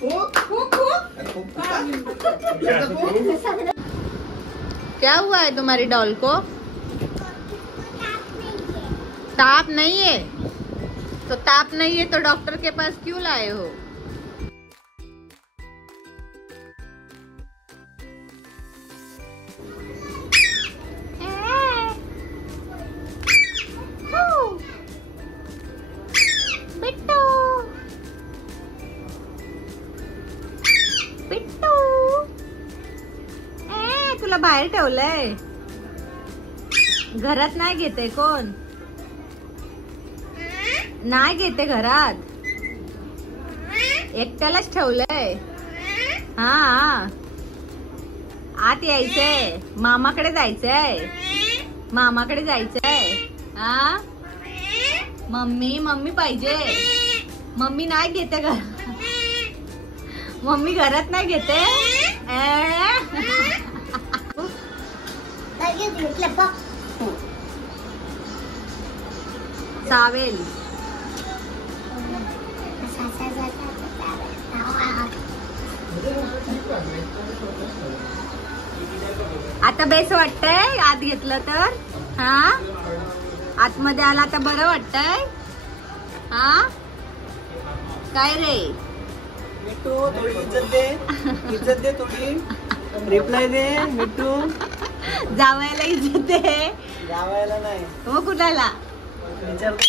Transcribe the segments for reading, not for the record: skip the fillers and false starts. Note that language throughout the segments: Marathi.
क्या हुआ है तुम्हारी डॉल को? ताप नहीं है तो ताप नहीं है तो डॉक्टर के पास क्यों लाए हो? बिट्टू बिट्टू तुला बाहेर ठेवलंय, घरात नाही घेते कोण? नाही घेते घरात, एकट्यालाच ठेवलंय. हा आत यायचंय, मामाकडे जायचंय, मामाकडे जायचंय. हा मम्मी मम्मी पाहिजे. मम्मी नाही घेते घरात, मम्मी घरात नाही घेते. चावेल आता बेस वाटतंय आत घेतलं तर. हा आतमध्ये आला आता बरं वाटतंय. हा काय रे मिट्टू, थोडी इज्जत दे थोडी, रिप्लाय दे मिट्टू. जावायला इज्जत दे. जावायला नाही मग कुणाला विचारतो?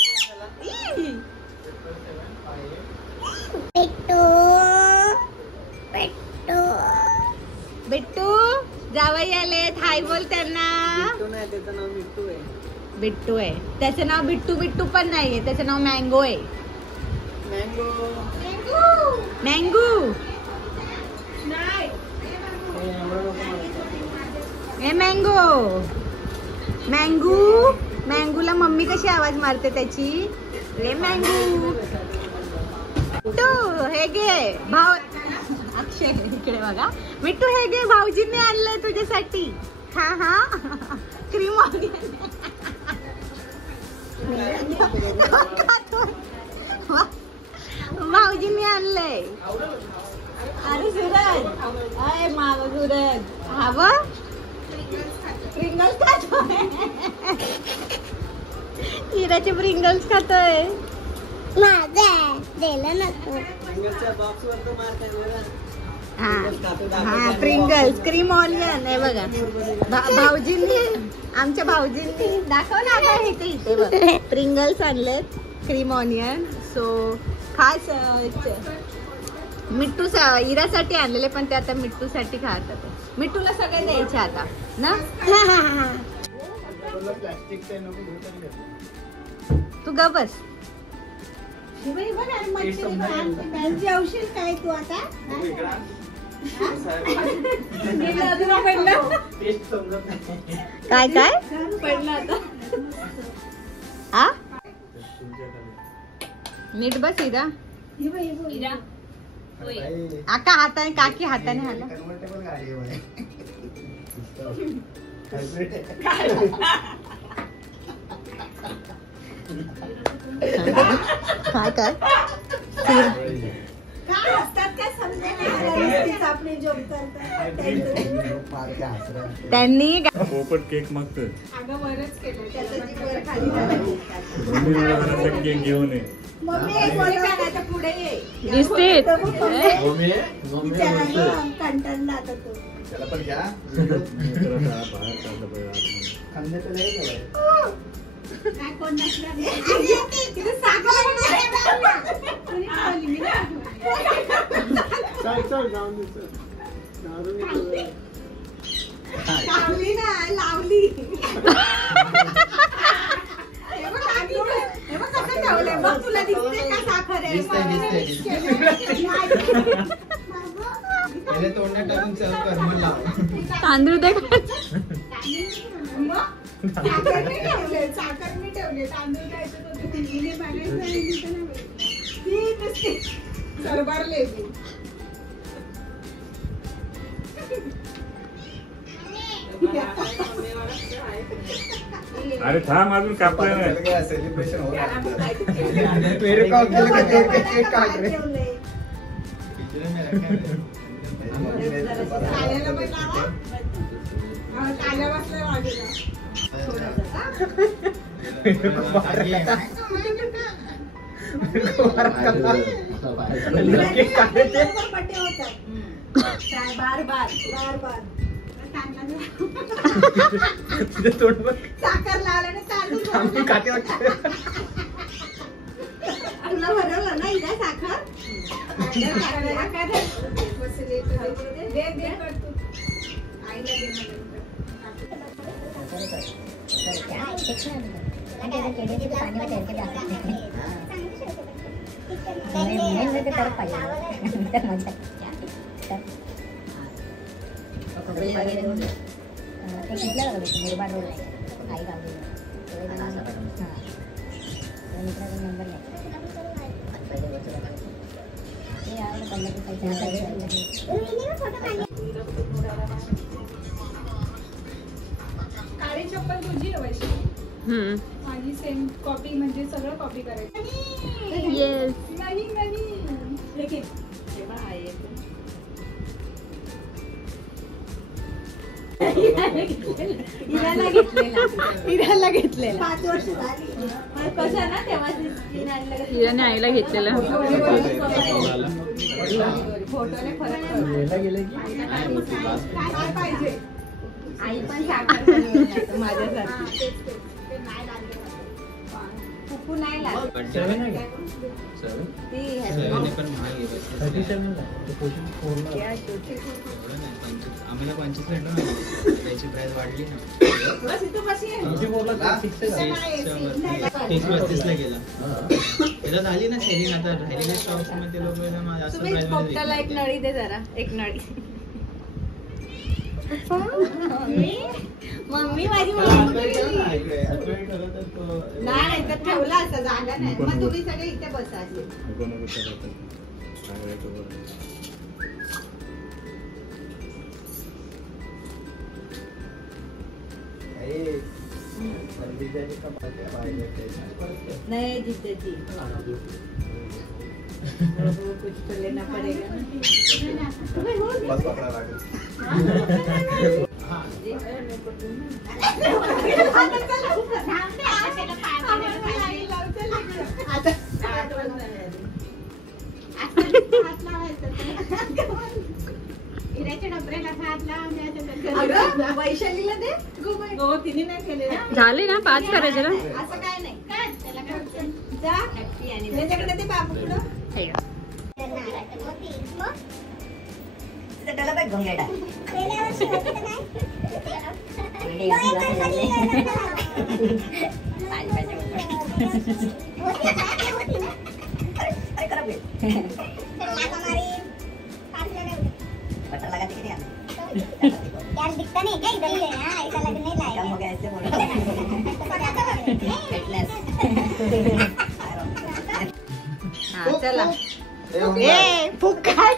बिट्टू जावई आले, हाय बोल त्यांना. बिट्टू नाही, त्याचं नाव मिट्टू आहे. बिट्टू आहे, त्याचं नाव बिट्टू बिट्टू पण नाहीये, त्याचं नाव मँगो आहे. मँगो मँगू ए मँगो मँगू. मँगूला मम्मी कशी आवाज मारते त्याची. ए मँगू मिट्टू हे घे भाऊ. अक्षय इकडे बघा. मिट्टू हे घे, भाऊजींनी आणलंय तुझ्यासाठी. हा हा क्रीम भाऊजींनी आणलंय. अरे सूरज, अय माव सूरज, हा बघ प्रिंगल्स खातोय. हिराचे प्रिंगल्स खातोय. हा प्रिंगल्स क्रीम ऑनियन आहे बघा. भाऊजींनी, आमच्या भाऊजींनी दाखव ना काय ते इथे बघ. प्रिंगल्स आणलेत क्रीम ऑनियन. सो खास मिट्टू इरासाठी आणलेले, पण ते आता मिट्टूसाठी खातात. मिट्टूला सगळे द्यायचे आता ना. तू ग बस. काय तू आता काय काय पडलं आता. हा नीट बस इरा. आका हाताने, काकी हाताने हाला. काय काय त्यांनी पोपट केक मागतोय. केक घेऊन ये. पुढे दिसते. त्याला पण घ्या. लावली ना, लावली. कसं ठेवलंय बघ, तुला दिसते का साखर आहे. तोंडात टाकून सर्व कर मला. तांदूळ दे. साखर मी ठेवले, साखर मी ठेवले. तांदूळ द्यायचं सरबारले. अरे थांब, अजून कापलं नाही. सेलिब्रेशन हो रहा है. टाळ्याला पण लावा. टाळ्या बसल्या वाढीला. बड्डे होतात. बार बार बार बार साखर लावल्याने तांदूळ तुला बरोबर ना इथे साखर काळी चप्पल तुझी आहे वैशी. माझी सेम कॉपी म्हणजे सगळं कॉपी करायचं. नाही नाही हिराला घेतलेला 5 वर्ष झाली. कसं ना तेव्हा हिराने आईला घेतलेला. फोटोने फरक काय पाहिजे आई पण साखर माझ्यासाठी कुकू नाही लागत. आम्हाला 25 भेटलो ना त्याची प्राइस वाढली ना. 30-35 ला गेला. त्याला झाली ना सेलिंग. आता राहिलेल्या स्टॉक्स मध्ये लोक जास्त प्राइस पोपटाला एक नळी दे जरा. एक नळी. मम्मी माझी नाही तर ठेवला असं जागा नाही. मग तुम्ही सगळे इथे बसा. नहीं जीजाजी कुछ तो लेना पड़ेगा. वैशालीला दे. तिने नाही केले झाले ना 5 करायचे ना. असं काय नाही. जा त्याच्याकडे ते बाबूकडं यार दिखता नहीं क्या इधर ही है. ऐसा लग नहीं लाएगा. हो गया ऐसे बोलो. हाँ चला. ए फुक काय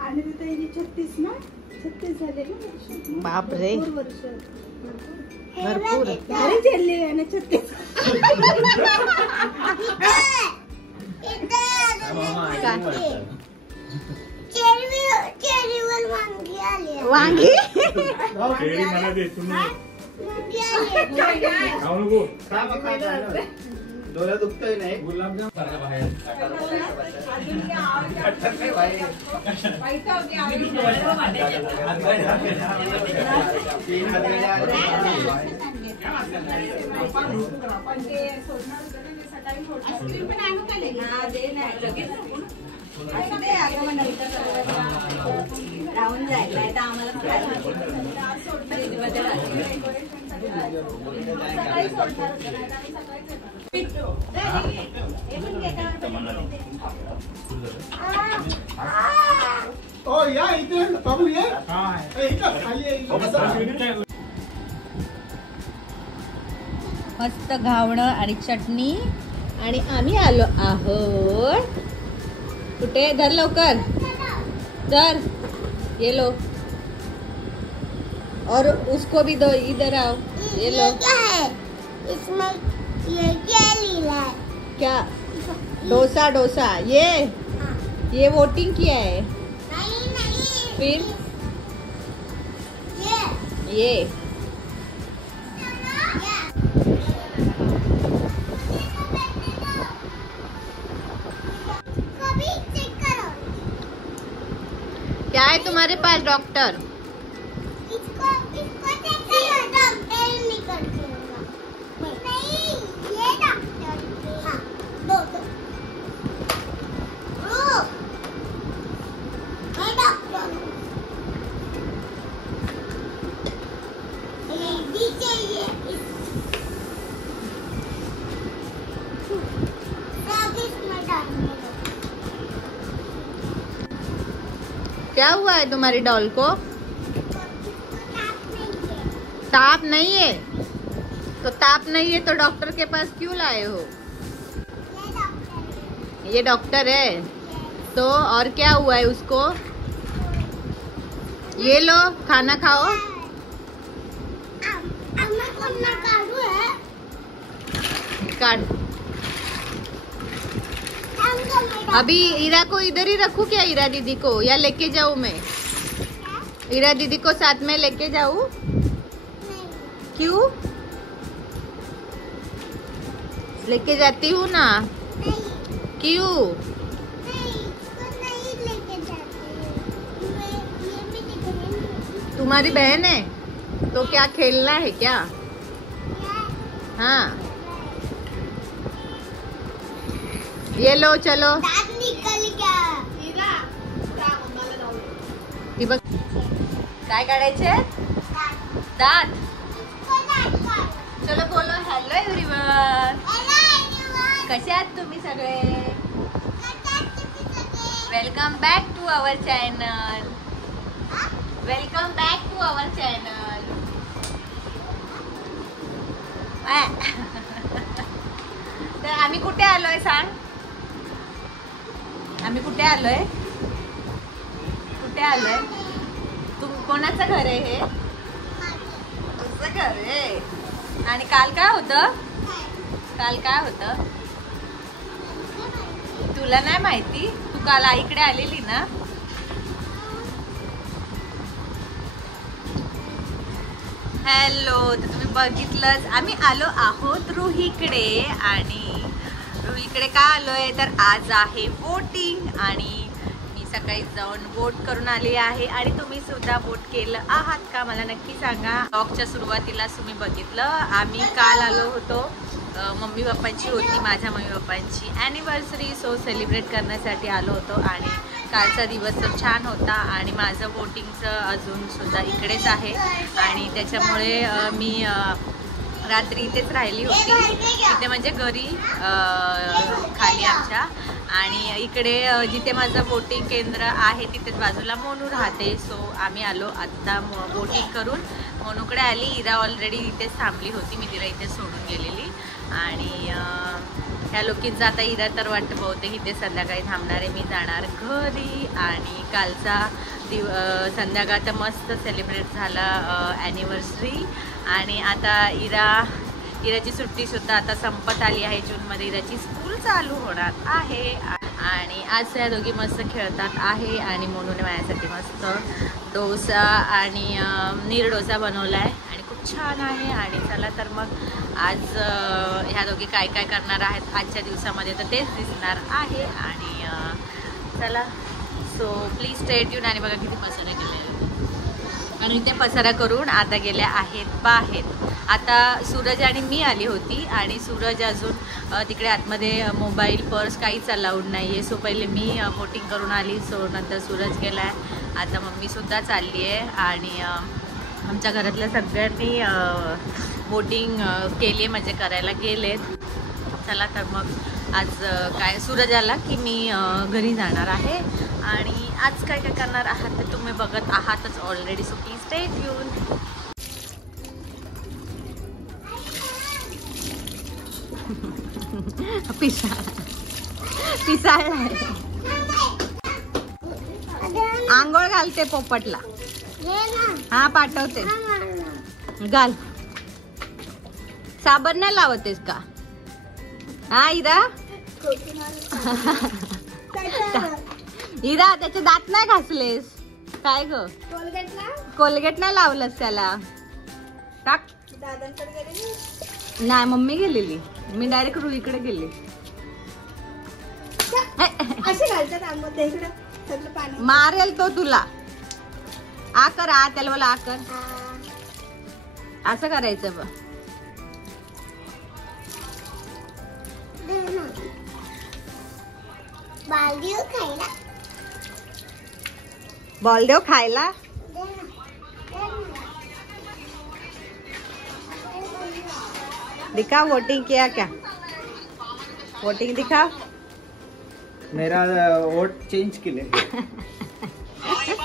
आणि तिथे 36 ना 36 झाले ना. बापरे भरपूर अरे झेलले आहे ना 36. वांगी केळी मला दे तुम्ही खाऊ नको. डोळ्यात दुखतोय नाही. गुलाबजाम राहून जायला आम्हाला ओ या इथे बाबू ये. इथं खाली आहे. मस्त घावणं आणि चटणी आणि आम्ही आलो आहोत कुठे धर लवकर धर, ये लो और उसको भी दो, इधर आओ, ये लो। क्या है इसमें? ये क्या लीला है? क्या डोसा? डोसा ये वोटिंग किया है। नहीं फिर ये क्या है तुम्हारे पास डॉक्टर? इसको चेक करो, डॉक्टर नहीं करते नहीं, ये डॉक्टर। हाँ, दो मैं डॉक्टर हूँ। ये चाहिए इसमें डालने दो। क्या हुआ है तुम्हारी डॉल को? ताप नहीं है तो ताप नहीं है तो डॉक्टर के पास क्यों लाए हो? ये डॉक्टर है तो और क्या हुआ है उसको? ये लो खाना खाओ। काट। अभी ईरा को इधर ही रखूं क्या? ईरा दीदी को या लेके जाऊं मैं? ईरा दीदी को साथ में लेके जाऊं? क्यों? लेके जाती हूँ ना। क्यों? तुम्हारी बहन है तो क्या खेलना है क्या? हाँ ये लो चलो। निकल गया। ही बघ काय काढायचे? दात। चलो बोलो हॅलो एव्हरीवन, कसे आहात तुम्ही सगळे? Welcome back to our channel, welcome back to our channel. तर आम्ही कुठे आलोय सांग? आम्ही कुठे आलोय? कुठे आलोय? कोणाचं घर आहे हे? तुझं घर आहे। आणि काल काय होतं? काल काय होतं तुला नाही माहिती? तू काल आईकडे आलेली ना? हॅलो, तर तुम्ही बघितलंच आम्ही आलो आहोत रुहीकडे। आणि रुहीकडे का आलोय तर आज आहे वोटिंग आणि मी सकाळी जाऊन वोट करून आली आहे। आणि तुम्ही सुद्धा वोट केलं आहात का मला नक्की सांगा। ब्लॉगच्या सुरुवातीलाच तुम्ही बघितलं आम्ही काल आलो होतो, मम्मी पप्पांची होती, माझ्या मम्मी पप्पांची ॲनिव्हर्सरी, सो सेलिब्रेट करण्यासाठी आलो होतो। आणि कालचा दिवस तर छान होता आणि माझं वोटिंगचं अजून सुद्धा इकडेच आहे आणि त्याच्यामुळे मी रात्री इथेच राहिली होती, इथे म्हणजे घरी खाली आमच्या। आणि इकडे जिथे माझं वोटिंग केंद्र आहे तिथेच बाजूला मोनू राहते। सो आम्ही आलो आत्ता वोटिंग करून मोनूकडे आली। इरा ऑलरेडी इथेच थांबली होती, मी तिला इथे सोडून गेलेली। आणि ह्या लोकींचा आता इरा तर वाटतं बहुतेक इथे संध्याकाळी थांबणार आहे, मी जाणार घरी। आणि कालचा संध्याकाळ तर मस्त सेलिब्रेट झाला ॲनिव्हर्सरी। आणि आता इराची सुट्टीसुद्धा आता संपत आली आहे, जूनमध्ये इराची स्कूल चालू होणार आहे। आणि आज त्या दोघी मस्त खेळतात आहे आणि मोनूने माझ्यासाठी मस्त डोसा आणि नीर डोसा बनवला आहे आणि खूप छान आहे। आणि चला तर मग आज ह्या दोघी काय काय करणार आहेत आजच्या दिवसामध्ये तर तेच दिसणार आहे। आणि चला सो प्लीज स्टे ट्यून। आणि बघा किती पसारा केले आणि इथे पसारा करून आता गेल्या आहेत बाहेर। आता सूरज आणि मी आली होती आणि सूरज अजून तिकडे आतमध्ये मोबाईल पर्स काहीच अलाउड नाही आहे। सो पहिले मी वोटिंग करून आली, सो नंतर सूरज गेला आहे, आता मम्मीसुद्धा चालली आहे। आणि आमच्या घरातल्या सगळ्यांनी वोटिंग केली आहे म्हणजे करायला गेलेत। चला तर मग आज काय सूरज आला की मी घरी जाणार आहे आणि आज काय काय करणार आहात ते तुम्ही बघत आहातच already, so please stay tune. पिसाळला आंघोळ घालते पोपटला. हा पाठवते. घाल. साबण नाही लावतेस का? हा इरा इरा त्याचे दात नाही घासलेस काय ग? कोलगेट नाही लावलंस त्याला. टाक. नाही मम्मी गेलेली, मी डायरेक्ट रुईकडे गेली. मारेल तो तुला. आ कर आ त्याला बोला आ कर. असं करायचं बघ. बॉल देव खायला. दिखा वोटिंग किया क्या? वोटिंग दिखा. मेरा वोट चेंज केले.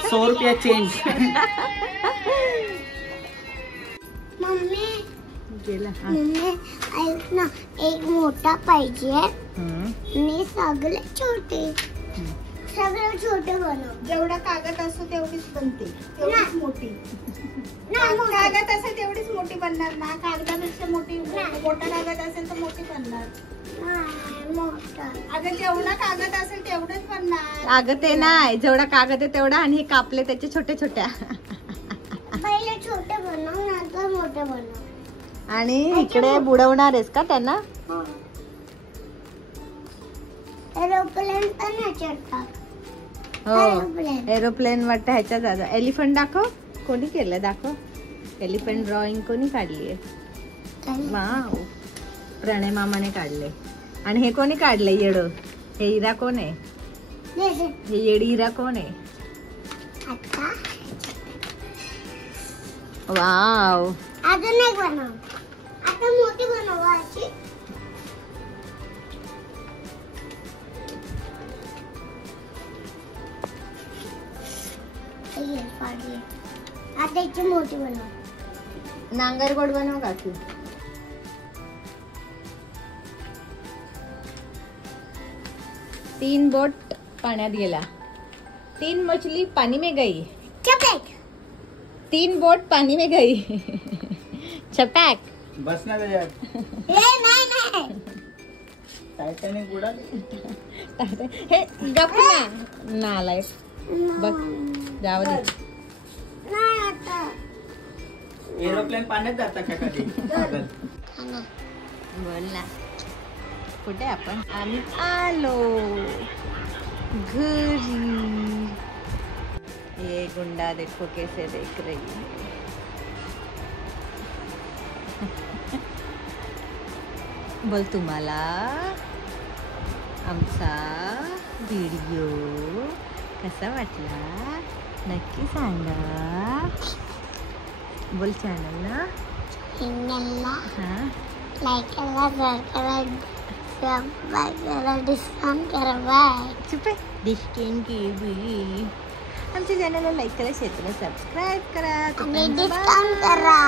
100 रुपया चेंज. मम्मी गेला. मम्मी ऐक ना, एक मोठा पाहिजे आणि सगळे छोटे बनव. जेवढा कागद असतो तेवढीच बनते, तेवढीच मोठी. कागद असेल तेवढीच मोठी बनणार ना. कागदापेक्षा मोठी, मोठा कागद असेल तर मोठी बनणार. अगं जेवढा कागद असेल तेवढंच बनणार. अगं ते नाही, जेवढा कागद आहे तेवढा. आणि हे कापले त्याचे छोटे छोट्या. पहिले छोटे बनव नंतर मोठे बनव. आणि इकडे बुडवणार आहेस का त्यांना? एरोप्लेन पण ह्याच्यात टाक. हो एरोप्लेन वाटतं ह्याच्यात. दादा एलिफंट दाखव. कोणी केलं दाखव. एलिफंट ड्रॉइंग कोणी काढली आहे? वाव प्रणय मामाने काढले. आणि हे कोणी काढले येड? हे इरा कोण आहे? हे येडी इरा कोण आहे? वाव. अजून एक बनव. आता मोठी बनव अशी. आता याची मोठी बनव. नांगरगोड बनव काकी. तीन बोट पाण्यात गेला. 3 मछली पानी में गई. चपैक. 3 बोट पानी में गई. छपैक. बस ना त्याच्यात. नाही टायटॅनिक उडाली. हे गप ना नालायक. बघ जाऊ दे. नाही आता. एरोप्लेन पाण्यात जाता का कधी? बोल ना. कुठे आपण? आम्ही आलो घरी. ये गुंडा देखो कैसे देख रही है. बोल तुम्हाला आमचा व्हिडिओ कसा वाटला नक्की सांगा. बोल चॅनलला हा लाईक करा, शेअर करा, सबस्क्राईब करा, डिस्काउंट करा. बाय. चुप आहे. डिस्काउंट केली. आमच्या चॅनलला लाईक करा, शेअर करा, सबस्क्राईब करा. आणि डिस्काउंट करा.